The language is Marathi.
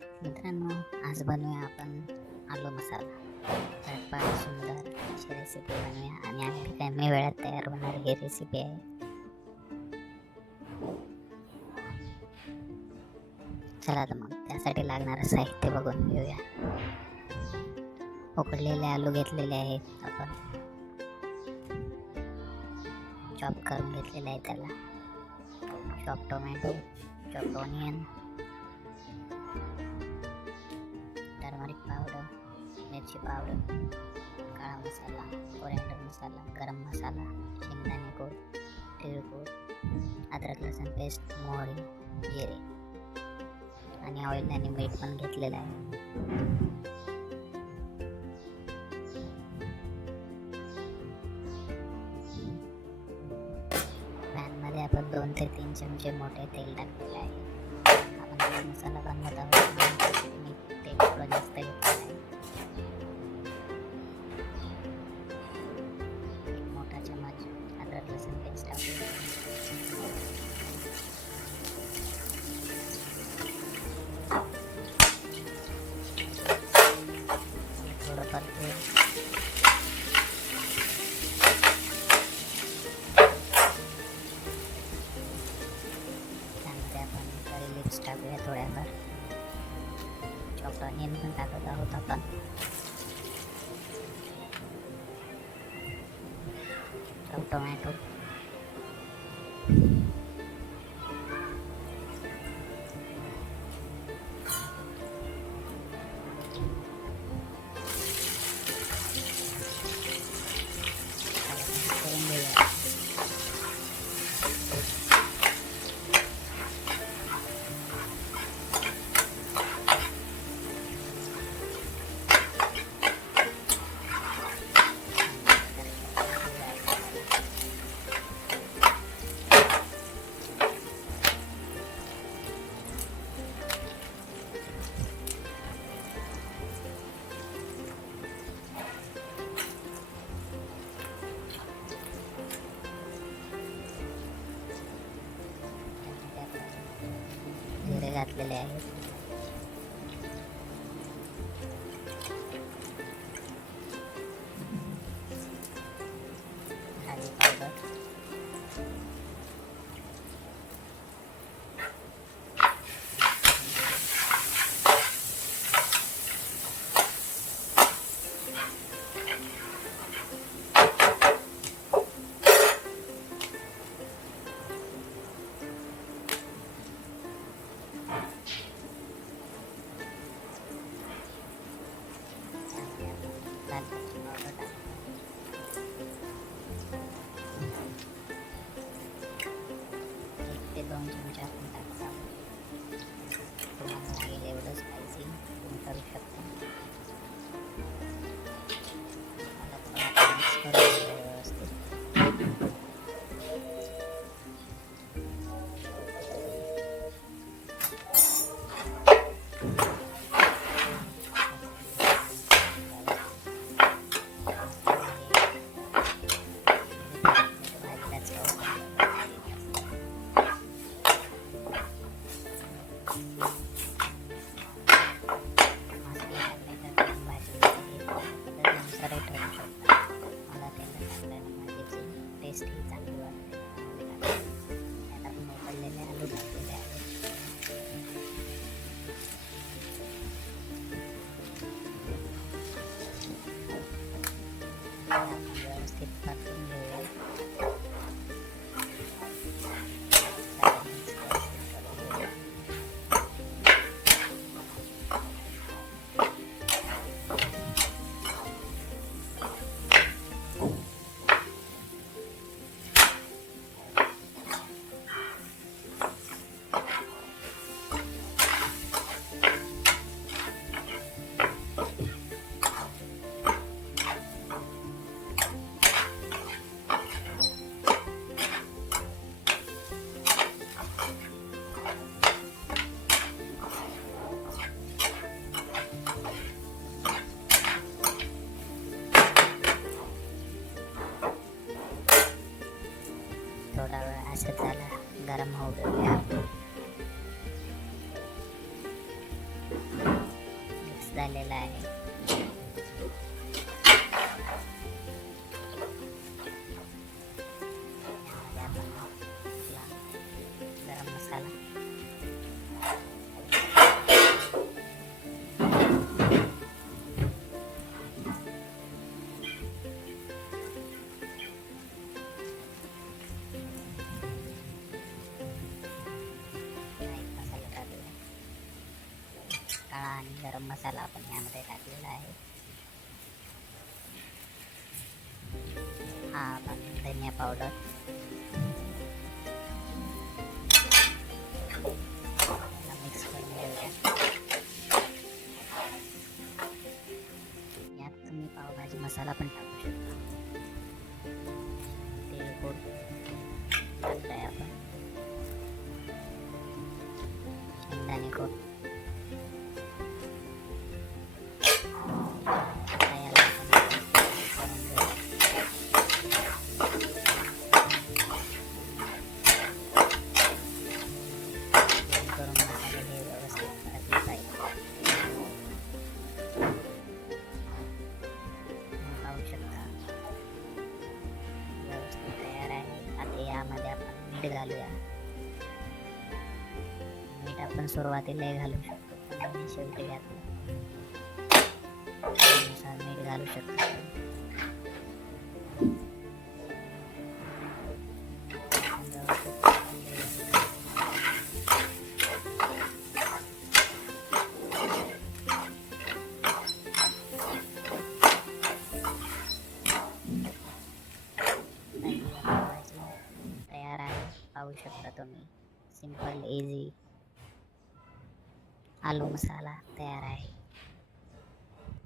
मित्रांनो, आज बनवूया आपण आलू मसाला. झटपट सुंदर अशी रेसिपी बनवूया आणि अगदी कमी वेळात तयार होणारी ही रेसिपी आहे. चला तर मग त्यासाठी लागणारं साहित्य बघून घेऊया. उकडलेले आलू घेतलेले आहेत आपण, चॉप करून घेतलेले आहे त्याला. Chop tomato, chop onion, turmeric powder, मिरची पावडर, काळा मसाला, कोरिएंडर मसाला, गरम मसाला, शेंगदाणे कूट, तिळगूळ, अदरक लसूण पेस्ट, मोहरी, जिरे आणि ऑइल आणि मीठ पण घेतलेलं आहे. पॅनमध्ये आपण 2 ते 3 चमचे मोठे तेल टाकलेले आहे. आपण मसाला बनवत आहोत, मी तेल थोडं जास्त घेतलेलं आहे. एक मोठा चमच अदरक लसूण पेस्ट टाकूया. थोडं परतूया. त्यामध्ये आपण करी लिप्स टाकूया थोड्याफार. चॉप्ड ऑनियन पण टाकत आहोत आपण. चॉप्ड टोमॅटो, करून घेऊया. जिरे घातलेले आहेत. हळदी पावडर, लाल मिरची पावडर टाकूया. 1 ते 2 चमचे आपण टाकत आहोत. तुम्हाला लागेल एवढं स्पायसी तुम्ही करू शकता. आता थोडं मिक्स करून घेऊया व्यवस्थित. टेस्ट ही चांगली वाटते. त्यात आपण उकडलेले आलू घातलेले आहेत. आपण व्यवस्थित परतून घेऊया. थोडा वेळ असं त्याला गरम होऊ द्या. झालेला आहे. यामध्ये आपण आपला गरम मसाला, मसाला टाकूया. काळा आणि गरम मसाला आपण यामध्ये टाकलेला आहे. हा आपण धनिया पावडर, मिक्स करून घेऊया. यात तुम्ही पावभाजी मसाला पण टाकू शकता. तिळगुळ टाकलाय आपण, शेंगदाणे कूट, यामध्ये आपण मीठ घालूया. मीठ आपण सुरुवातीला घालू शकतो, पण मी शेवटी घातलं. त्यानुसार मीठ घालू शकतो. तयार आहे, पाहू शकता तुम्ही. सिंपल इझी आलू मसाला तयार.